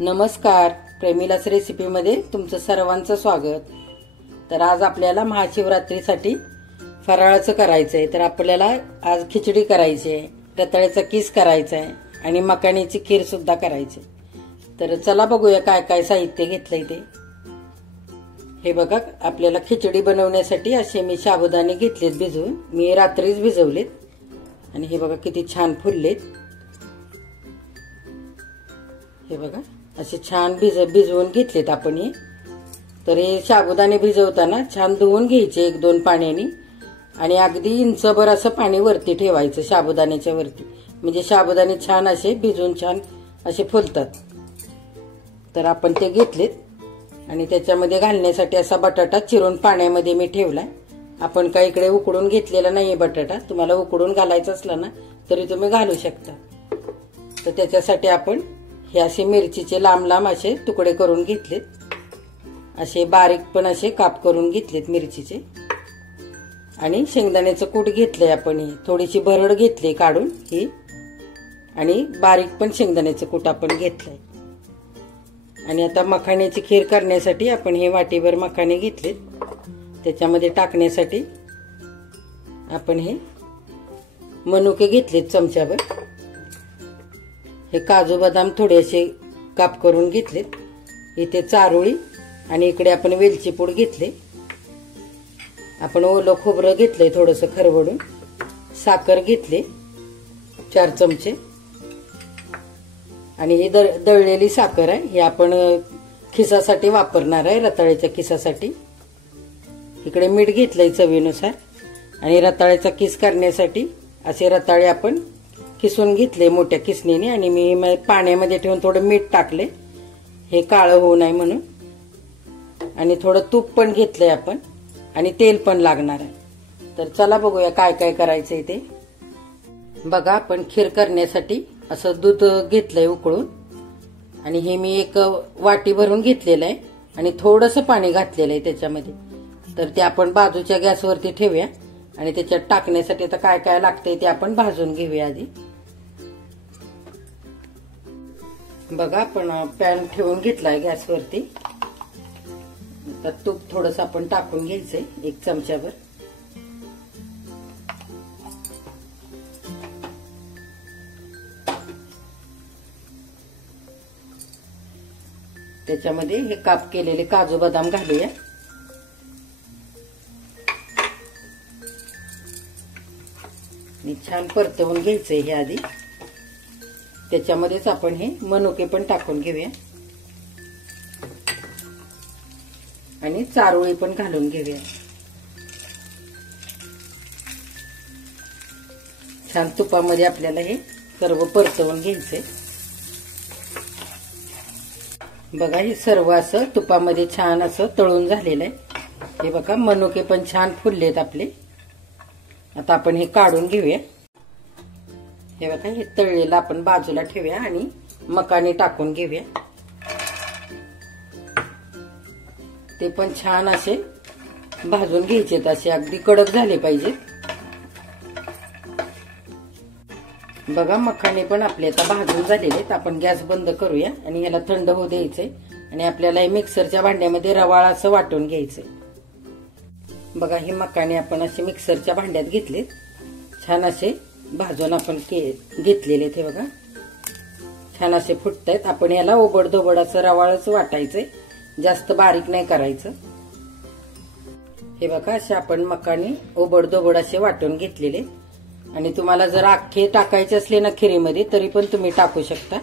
नमस्कार, प्रेमिलास रेसिपीमध्ये तुमचं सर्वांचं स्वागत। तर आज आपल्याला महाशिवरात्रीसाठी फराळाचं करायचंय। तर आपल्याला आज खिचडी करायची आहे, रताळ्याचा किस करायचा आहे आणि मखाण्याची खीर सुद्धा करायची। तर चला बघूया काय काय साहित्य घेतलंय ते। हे बघा, आपल्याला खिचडी बनवण्यासाठी असे मी साबुदाणे घेतलेत भिजवून, मी रात्रीच भिजवलेत आणि हे बघा किती छान फुललेत। हे बघा असे छान भिजवून घेतलेत आपण हे। तर हे साबुदाणे भिजवताना छान धुवून घ्यायचे 1-2 पाण्याने आणि अगदी इंचभर असं पाणी वरती ठेवायचं साबुदाण्याच्या वरती, म्हणजे साबुदाणे छान असे भिजून छान असे फुलतात। तर आपण ते घेतलेत आणि त्याच्यामध्ये घालण्यासाठी असा बटाटा चिरून पाण्यामध्ये मी ठेवलाय। आपण काही इकडे उकडून घेतलेला नाहीये बटाटा, तुम्हाला उकडून घालायचा असला ना तरी तुम्ही घालू शकता। तर त्याच्यासाठी आपण हे असे मिरचीचे लांब लांब असे तुकडे करून घेतलेत, असे बारीक पण असे काप करून घेतलेत मिरचीचे। आणि शेंगदाण्याचं कूट घेतलंय आपण, ही थोडीशी भरड घेतली काढून ही, आणि बारीक पण शेंगदाण्याचं कूट आपण घेतलंय। आणि आता मखाण्याची खीर करण्यासाठी आपण हे वाटीभर मखाणे घेतलेत, त्याच्यामध्ये टाकण्यासाठी आपण हे मनुके घेतलेत चमच्याभर। हे काजू बदाम थोडेसे काप करून घेतलेत, इथे चारोळी आणि इकडे आपण वेलची पूड घेतले। आपण ओलं खोबरं घेतलंय थोडंसं खरवडून, साखर घेतले 4 चमचे आणि ही दळलेली साखर आहे, हे आपण खिसासाठी वापरणार आहे, रताळ्याच्या किसासाठी। इकडे मीठ घेतलंय चवीनुसार आणि रताळ्याचा किस करण्यासाठी असे रताळे आपण किसून घेतले मोठ्या किसणीने आणि मी पाण्यामध्ये ठेवून थोडं मीठ टाकले, हे काळं होऊ नये म्हणून। आणि थोडं तूप पण घेतलंय आपण आणि तेल पण लागणार आहे। तर चला बघूया काय काय करायचंय ते। बघा, आपण खीर करण्यासाठी असं दूध घेतलंय उकळून आणि हे मी एक वाटी भरून घेतलेलं आहे आणि थोडंसं पाणी घातलेलं आहे त्याच्यामध्ये। तर ते आपण बाजूच्या गॅसवरती ठेवूया आणि त्याच्यात टाकण्यासाठी आता काय काय लागतंय ते आपण भाजून घेऊया आधी। बघा, आपण पॅन ठेवून घेतलाय गॅसवरती, तर तूप थोडंसं आपण टाकून घ्यायचंय 1 चमच्याभर। त्याच्यामध्ये हे काप केलेले काजू बदाम घालूया आणि छान परतवून घ्यायचंय हे आधी। त्याच्यामध्येच आपण हे मनुके पण टाकून घेऊया आणि चारोळी पण घालून घेऊया। छान तुपामध्ये आपल्याला हे सर्व परतवून घ्यायचंय। बघा, हे सर्व असं तुपामध्ये छान असं तळून झालेलं आहे। हे बघा, मनुके पण छान फुललेत आपले। आता आपण हे काढून घेऊया। हे बघा, हे तळलेलं आपण बाजूला ठेवूया आणि मखाणे टाकून घेऊया। ते पण छान असे भाजून घ्यायचेत, असे अगदी कडक झाले पाहिजेत। बघा, मखाणे पण आपले आता भाजून झालेले आहेत। आपण गॅस बंद करूया आणि याला थंड होऊ द्यायचंय आणि आपल्याला हे मिक्सरच्या भांड्यामध्ये रवाळ असं वाटून घ्यायचंय। बघा, हे मखाणे आपण असे मिक्सरच्या भांड्यात घेतले, छान असे भाजून आपण घेतलेले। ते बघा छान असे फुटतायत। आपण याला ओबड-धोबड असं रवाळच वाटायचंय, जास्त बारीक नाही करायचं। हे बघा, असे आपण मखाणे ओबड-धोबड असे वाटून घेतलेले आणि तुम्हाला जर अख्खे टाकायचे असले ना खिरीमध्ये तरी पण तुम्ही टाकू शकता।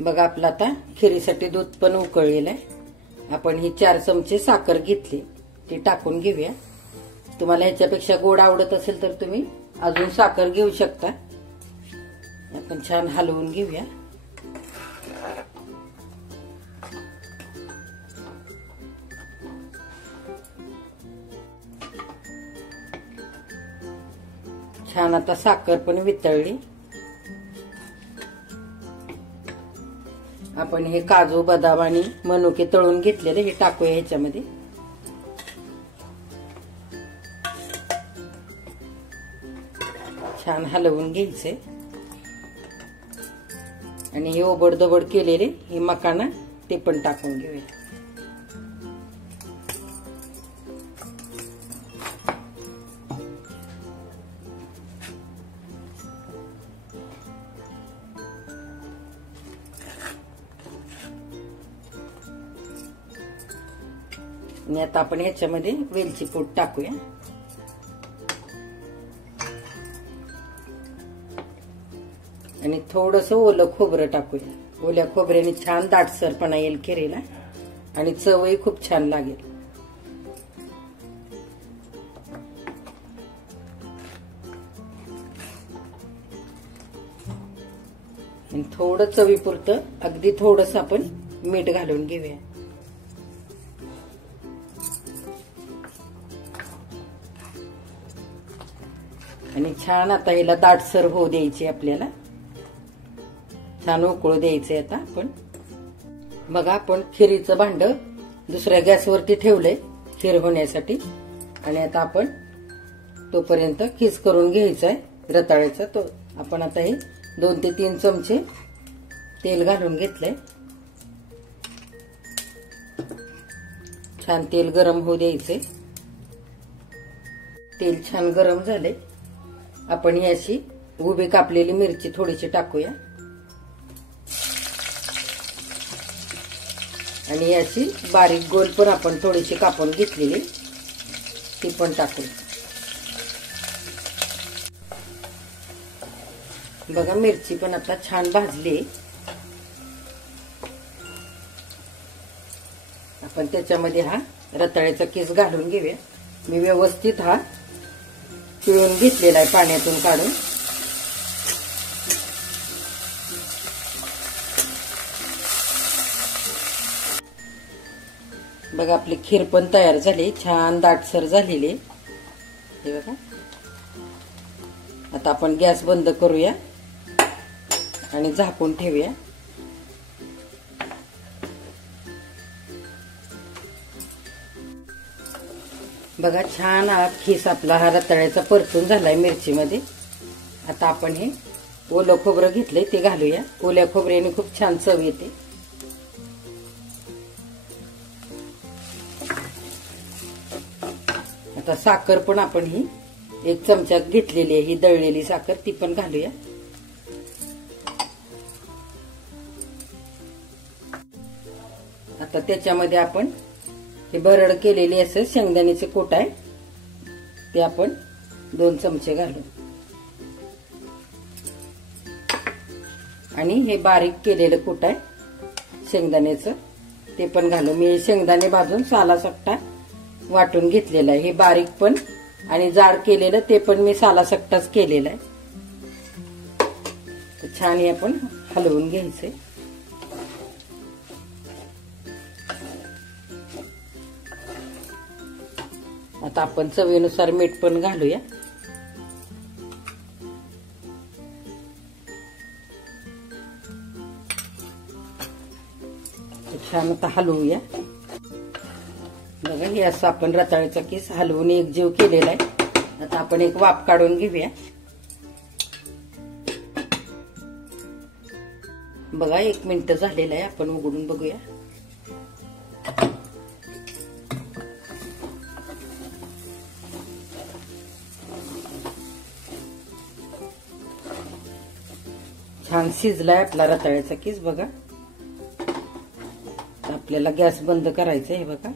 बघा, आपलं आता खिरीसाठी दूध पण उकळलेलं आहे। आपण ही 4 चमचे साखर घेतली, ती टाकून घेऊया। तुम्हाला ह्याच्यापेक्षा गोड आवडत असेल तर तुम्ही अजून साखर घेऊ शकता। आपण छान हलवून घेऊया। छान आता साखर पण वितळली। आपण हे काजू बदाम आणि मनुके तळून घेतलेले हे टाकूया ह्याच्यामध्ये। छान हलवून घ्यायचे। आणि हे ओबडधोबड केलेले हे मकाना ते पण टाकून घेऊया. आणि आता आपण ह्याच्यामध्ये वेलची पूड टाकूया. आणि थोडंसं ओलं खोबरं टाकूया. ओल्या खोबऱ्याने छान दाटसरपणा येईल खिरीला आणि चवही खूप छान लागेल. आणि थोडं चवीपुरतं अगदी थोडंसं आपण मीठ घालून घेऊया. आणि छान आता याला दाटसर होऊ द्यायची आपल्याला. छान उकळू द्यायचंय. आता आपण बघा आपण खिरीचं भांड दुसऱ्या गॅसवरती ठेवलंय खीर होण्यासाठी. आणि आता आपण तोपर्यंत खीस करून घ्यायचाय रताळ्याचा. तो आपण आता हे 2 ते 3 चमचे तेल घालून घेतलंय. छान तेल गरम होऊ द्यायचंय. तेल छान गरम झालंय. आपण ही अशी उभी कापलेली मिरची थोडीशी टाकूया. आणि अशी बारीक गोल पण आपण थोडीशी कापून घेतलेली ती पण टाकू. बघा मिरची पण आता छान भाजली. आपण त्याच्यामध्ये हा रताळ्याचा किस घालून घेऊया. मी व्यवस्थित हा पिळून घेतलेला आहे पाण्यातून काढून. बघा आपली खीर पण तयार झाली. छान दाटसर झालेली. हे बघा. आता आपण गॅस बंद करूया आणि झाकून ठेवूया. बघा छान हा खीस आपला हा रताळ्याचा परतून झालाय मिरचीमध्ये. आता आपण हे ओलं खोबरं घेतलंय ते घालूया. ओल्या खोबऱ्याने खूप छान चव येते. आता साखर पण आपण ही 1 चमचा घेतलेली आहे. ही दळलेली साखर ती पण घालूया. आता त्याच्यामध्ये आपण हे भरड केलेली असं शेंगदाण्याचे कूट आहे ते आपण 2 चमचे घालू. आणि हे बारीक केलेलं कूट आहे शेंगदाण्याचं ते पण घालू. मी शेंगदाणे भाजून सालासकटा वाटून घेतलेलं आहे. हे बारीक पण आणि जाड केलेलं ते पण मी सालासकटाच केलेलं आहे. छान हे आपण हलवून घ्यायचंय. आता आपण चवीनुसार मीठ पण घालूया. छान आता हलवूया. बघा हे असं आपण रताळ्याचा किस हलवून एकजीव केलेला आहे. आता आपण एक वाफ काढून घेऊया. बघा 1 मिनिट झालेलं आहे. आपण उघडून बघूया. छान शिजलाय आपला रताळ्याचा किस. बघा आपल्याला गॅस बंद करायचा आहे. बघा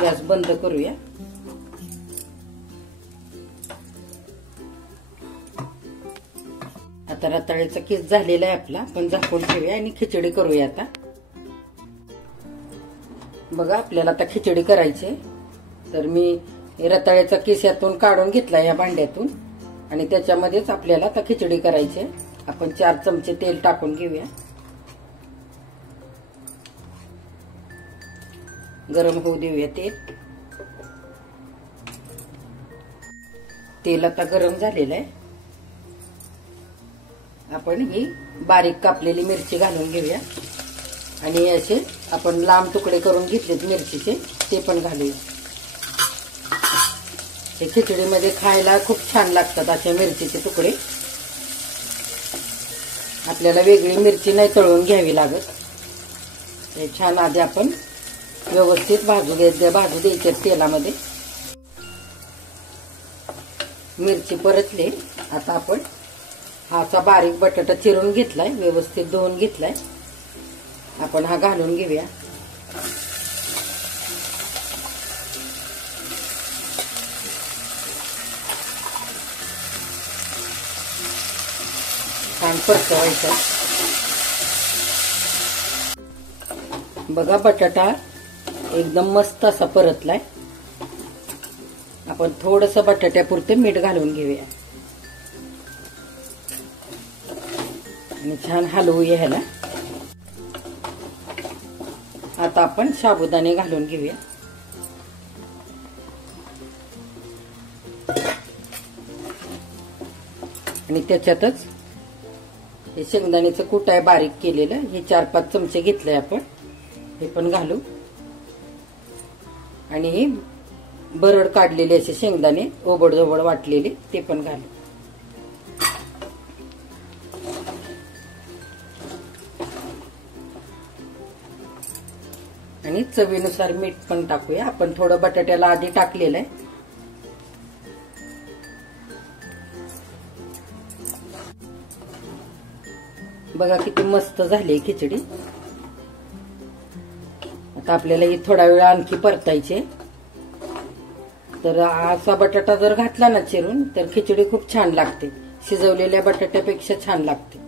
गॅस बंद करूया. आता रताळ्याचा किस झालेला आहे आपला. आपण झाकून ठेवूया आणि खिचडी करूया. आता बघा आपल्याला आता खिचडी करायची. तर मी रताळ्याचा किस यातून काढून घेतला या भांड्यातून आणि त्याच्यामध्येच आपल्याला आता खिचडी करायची. आपण 4 चमचे तेल टाकून घेऊया. गरम होऊ देऊया तेल. तेल आता गरम झालेलं आहे. आपण ही बारीक कापलेली मिरची घालून घेऊया आणि असे आपण लांब तुकडे करून घेतलेत मिरचीचे ते पण घालूया. हे खिचडीमध्ये खायला खूप छान लागतात असे मिरचीचे तुकडे. आपल्याला वेगळी मिरची नाही तळून घ्यावी लागत. हे छान आधी आपण व्यवस्थित भाजू द्यायचे तेलामध्ये. मिरची परतले. आता आपण हा असा बारीक बटाटा चिरून घेतलाय, व्यवस्थित धुवून घेतलाय. आपण हा घालून घेऊया. छान परतवायचा. बघा बटाटा एकदम मस्त असा परतलाय. आपण थोडस बटाट्यापुरते मीठ घालून घेऊया आणि छान हलवूया ह्याला. आता आपण साबुदाणे घालून घेऊया. आणि त्याच्यातच हे शेंगदाण्याचं कूट आहे बारीक केलेलं, हे 4-5 चमचे घेतले आपण. हे पण घालू. आणि हे भरड काढलेले असे शेंगदाणे ओबडधोबड वाटलेले ते पण घालू. आणि चवीनुसार मीठ पण टाकूया. आपण थोडं बटाट्याला आधी टाकलेलं आहे. बघा किती मस्त झाली खिचडी. आता आपल्याला ही थोडा वेळ आणखी परतायची. तर असा बटाटा जर घातला ना चिरून तर खिचडी खूप छान लागते. शिजवलेल्या बटाट्यापेक्षा छान लागते.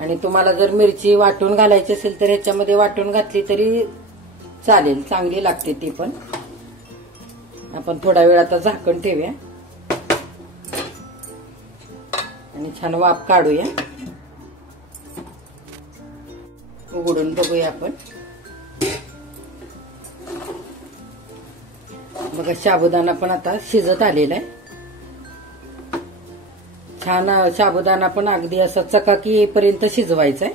आणि तुम्हाला जर मिरची वाटून घालायची असेल तर ह्याच्यामध्ये वाटून घातली तरी चालेल, चांगली लागते ती पण. आपण थोडा वेळ आता झाकण ठेवूया आणि छान वाफ काढूया. उघडून बघूया आपण. बघा साबुदाणा पण आता शिजत आलेला आहे. छान साबुदाणा पण अगदी असा चकाकी येईपर्यंत शिजवायचा आहे.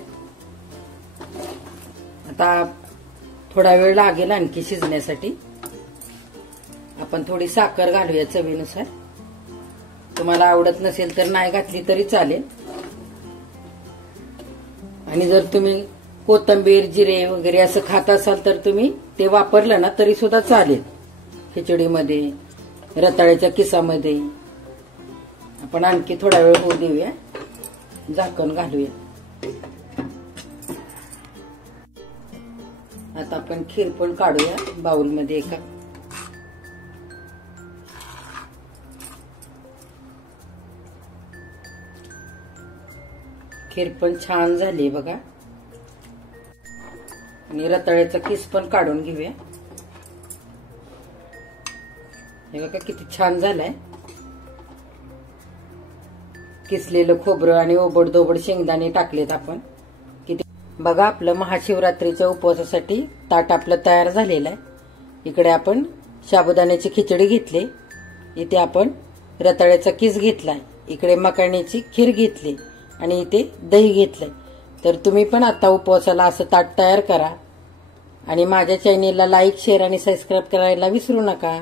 आता थोडा वेळ लागेल आणखी शिजण्यासाठी. आपण थोडी साखर घालूया चवीनुसार. तुम्हाला आवडत नसेल तर नाही घातली तरी चालेल. आणि जर तुम्ही कोथिंबीर जिरे वगैरे असं खात असाल तर तुम्ही ते वापरलं ना तरी सुद्धा चालेल. खिचडीमध्ये रताळ्याच्या किसामध्ये आपण आणखी थोडा वेळ होऊ देऊया. झाकण घालूया. आता आपण खीर पण काढूया बाउलमध्ये एका. खीर पण छान झाली बघा. आणि रताळ्याचा किस पण काढून घेऊया. हे बघा किती छान झालाय. किसलेलं खोबरं आणि ओबडधोबड शेंगदाणे टाकलेत आपण. किती बघा आपलं महाशिवरात्रीच्या उपवासासाठी ताट आपलं तयार झालेलं आहे. इकडे आपण साबुदाण्याची खिचडी घेतली. इथे आपण रताळ्याचा किस घेतलाय. इकडे मखाण्याची खीर घेतली आणि इथे दही घेतलंय. तर तुम्ही पण आता उपवासाला असं ताट तयार करा. आणि माझ्या चॅनेलला लाईक, शेअर आणि सबस्क्राईब करायला विसरू नका.